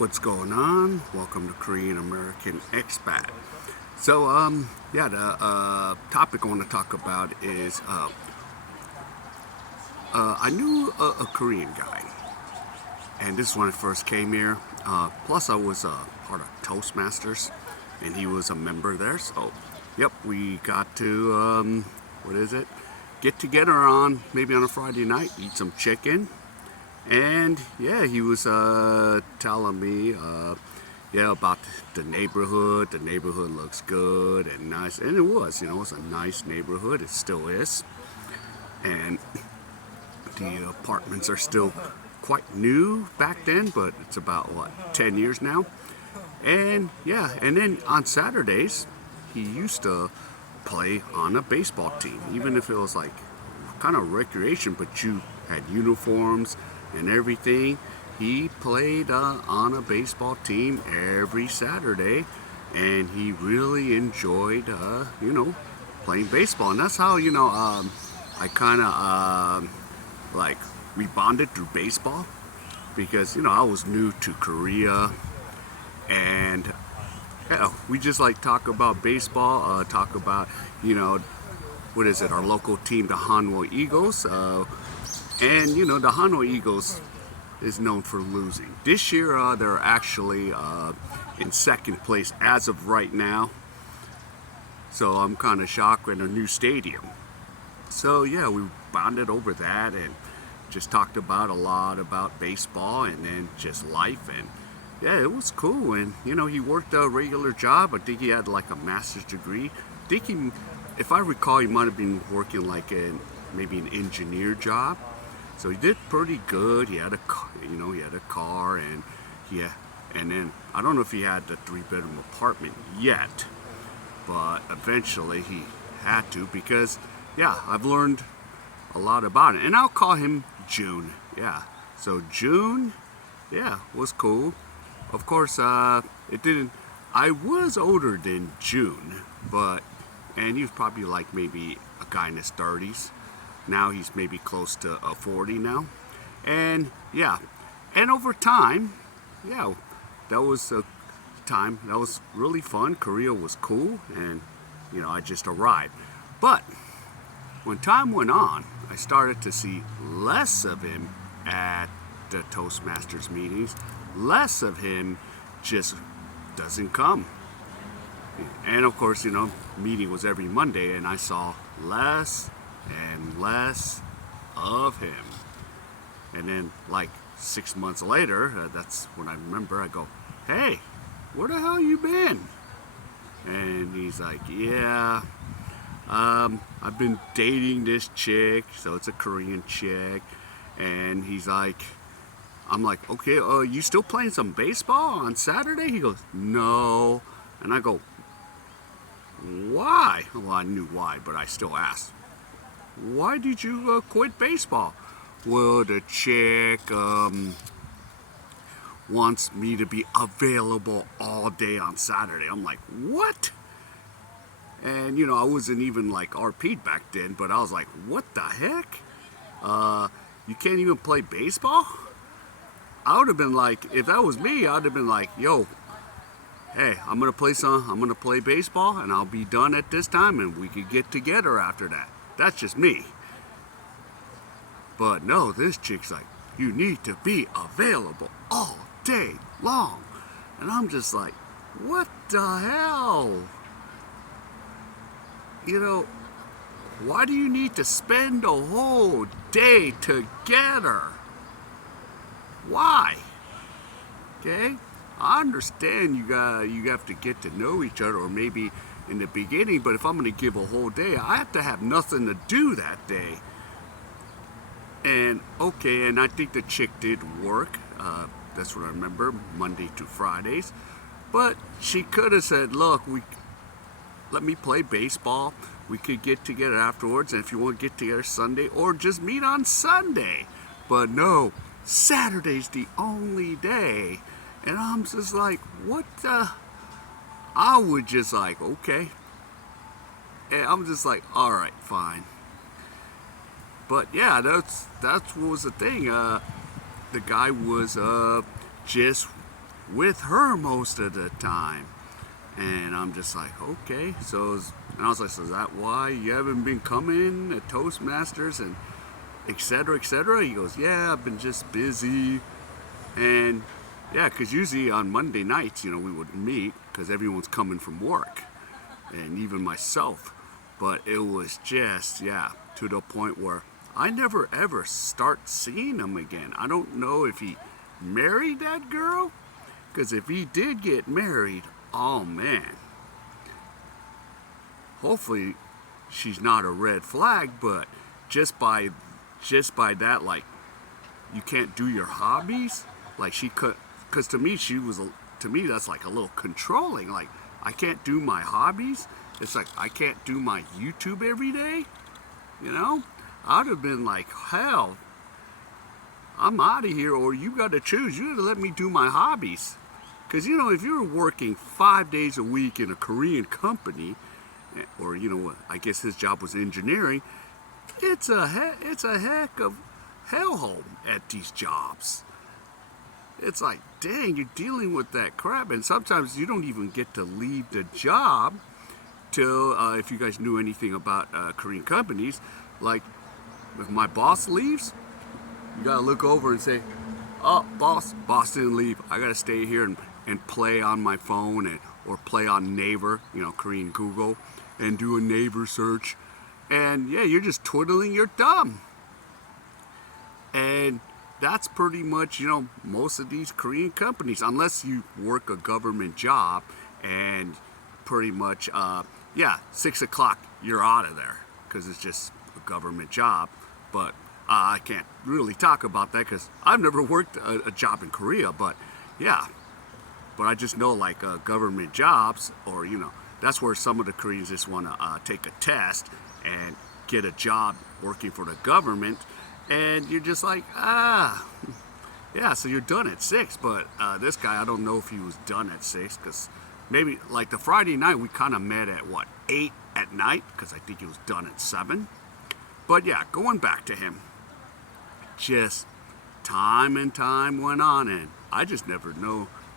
What's going on? Welcome to Korean American Expat. So, the topic I want to talk about is I knew a Korean guy, and this is when I first came here. Plus, I was part of Toastmasters, and he was a member there. So, yep, we got to what is it? Get together on maybe on a Friday night, eat some chicken. And yeah, he was telling me, about the neighborhood. The neighborhood looks good and nice, and it was, it's a nice neighborhood. It still is, and the apartments are still quite new back then, but it's about 10 years now. And yeah, and then on Saturdays, he used to play on a baseball team, even if it was like kind of recreation, but you had uniforms and everything. He played on a baseball team every Saturday, and he really enjoyed, playing baseball. And that's how, I kind of, like, we bonded through baseball because, I was new to Korea, and yeah, we just like talk about baseball, talk about, what is it, our local team, the Hanwha Eagles. And the Hanwha Eagles is known for losing. This year, they're actually in second place as of right now. So I'm kind of shocked in a new stadium. So yeah, we bonded over that and just talked about a lot about baseball and then just life. And yeah, it was cool. And he worked a regular job. I think he had like a master's degree. I think if I recall, he might have been working like maybe an engineer job. So he did pretty good. He had a car, and yeah, and then I don't know if he had the 3-bedroom apartment yet, but eventually he had to because yeah, I've learned a lot about it, and I'll call him June. Yeah, so June, yeah, was cool. Of course, it didn't. I was older than June, and he was probably like maybe a guy in his 30s. Now he's maybe close to 40 now. And yeah, and over time, yeah, that was a time that was really fun. Korea was cool, and I just arrived. But when time went on, I started to see less of him at the Toastmasters meetings. Less of him just doesn't come. And of course, meeting was every Monday, and I saw less and less of him. And then like 6 months later, that's when I remember, I go, hey, where the hell you been? And he's like, yeah, I've been dating this chick, so it's a Korean chick. And he's like, I'm like, okay, you still playing some baseball on Saturday? He goes, no. And I go, why? Well, I knew why, but I still asked, why did you quit baseball? Well, the chick wants me to be available all day on Saturday. I'm like, what? And I wasn't even like RP'd back then, but I was like, what the heck? You can't even play baseball? I would have been like, if that was me, I'd have been like, yo, hey, I'm gonna play baseball, and I'll be done at this time, and we could get together after that. That's just me. But no, this chick's like, you need to be available all day long. And I'm just like, what the hell? Why do you need to spend a whole day together? Why? Okay? I understand you have to get to know each other, or maybe in the beginning, but if I'm going to give a whole day, I have to have nothing to do that day. And okay, and I think the chick did work. That's what I remember, Monday to Fridays. But she could have said, look, let me play baseball. We could get together afterwards, and if you want to get together Sunday, or just meet on Sunday. But no, Saturday's the only day. And I'm just like, what the? I would just like, okay. And I'm just like, all right, fine. But yeah, that's what was the thing. The guy was just with her most of the time. And I'm just like, okay. And I was like, so is that why you haven't been coming at Toastmasters and et cetera, et cetera? He goes, yeah, I've been just busy. And yeah, because usually on Monday nights, we would meet because everyone's coming from work, and even myself. But it was just, yeah, to the point where I never ever start seeing him again. I don't know if he married that girl, because if he did get married, oh man, hopefully she's not a red flag. But just by that, like, you can't do your hobbies. Like, she could, because to me that's like a little controlling. Like, I can't do my hobbies. It's like I can't do my YouTube every day. I'd have been like, hell, I'm out of here, or you got to choose. You got to let me do my hobbies. Because, if you're working 5 days a week in a Korean company, or, I guess his job was engineering, it's a heck of hellhole at these jobs. It's like, dang, you're dealing with that crap. And sometimes you don't even get to leave the job till, if you guys knew anything about Korean companies, like, if my boss leaves, you gotta look over and say, oh, boss didn't leave. I gotta stay here and play on my phone or play on Naver, Korean Google, and do a Naver search. And yeah, you're just twiddling your thumb. And that's pretty much, most of these Korean companies, unless you work a government job and pretty much, 6 o'clock, you're out of there because it's just a government job. But I can't really talk about that because I've never worked a job in Korea. But yeah, but I just know, like, government jobs, or, that's where some of the Koreans just want to take a test and get a job working for the government. And you're just like, yeah, so you're done at 6. But this guy, I don't know if he was done at 6, because maybe, like, the Friday night, we kind of met at, 8 at night, because I think he was done at 7. But yeah, going back to him, just time and time went on, and I just never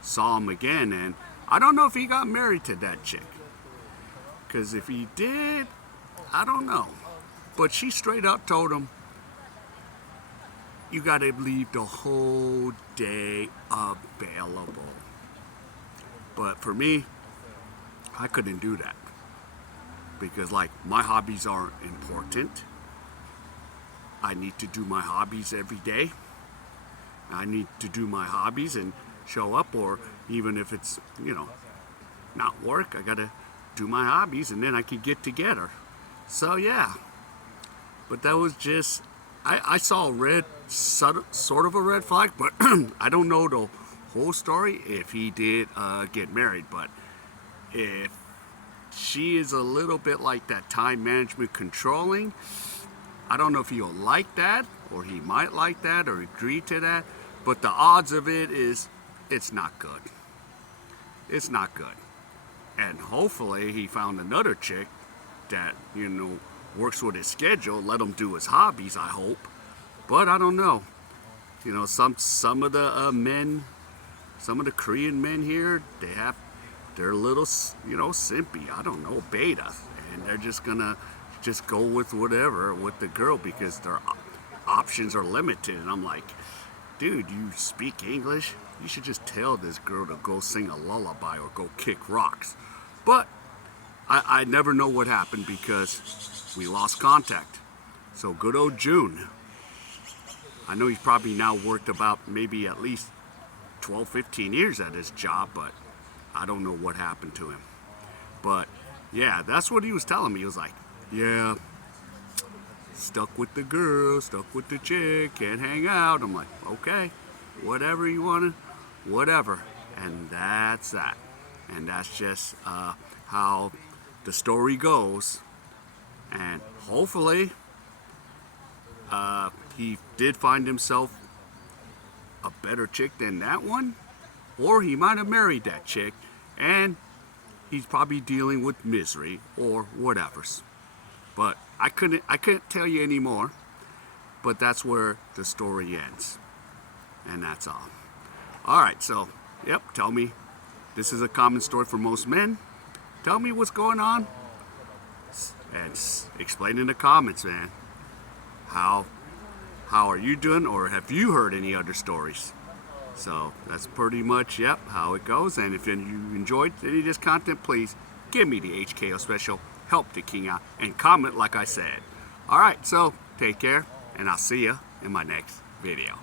saw him again. And I don't know if he got married to that chick, because if he did, I don't know. But she straight up told him, you gotta leave the whole day available. But for me, I couldn't do that, because, like, my hobbies aren't important. I need to do my hobbies every day. I need to do my hobbies and show up, or even if it's, not work, I gotta do my hobbies, and then I can get together. So yeah, but that was just, I saw sort of a red flag, but I don't know the whole story if he did get married. But if she is a little bit like that, time management controlling, I don't know if he'll like that, or he might like that, or agree to that. But the odds of it is, it's not good. It's not good. And hopefully he found another chick that, works with his schedule, let him do his hobbies, I hope. But I don't know. Some of the men, some of the Korean men here, they're a little, simpy. I don't know, beta. And they're just gonna go with whatever with the girl, because their options are limited. And I'm like, dude, you speak English? You should just tell this girl to go sing a lullaby or go kick rocks. But I never know what happened, because we lost contact. So good old June. I know he's probably now worked about maybe at least 12, 15 years at his job, but I don't know what happened to him. But yeah, that's what he was telling me. He was like, yeah, stuck with the girl, stuck with the chick, can't hang out. I'm like, okay, whatever you want to, whatever. And that's that. And that's just how the story goes. And hopefully he did find himself a better chick than that one, or he might have married that chick and he's probably dealing with misery or whatever's. But I couldn't tell you anymore. But that's where the story ends, and that's all. All right, so Yep, tell me. This is a common story for most men. Tell me what's going on. And explain in the comments, man. How are you doing, or have you heard any other stories? So that's pretty much, yep, how it goes. And if you enjoyed any of this content, please give me the HKO special, help the king out, and comment like I said. Alright, so take care, and I'll see you in my next video.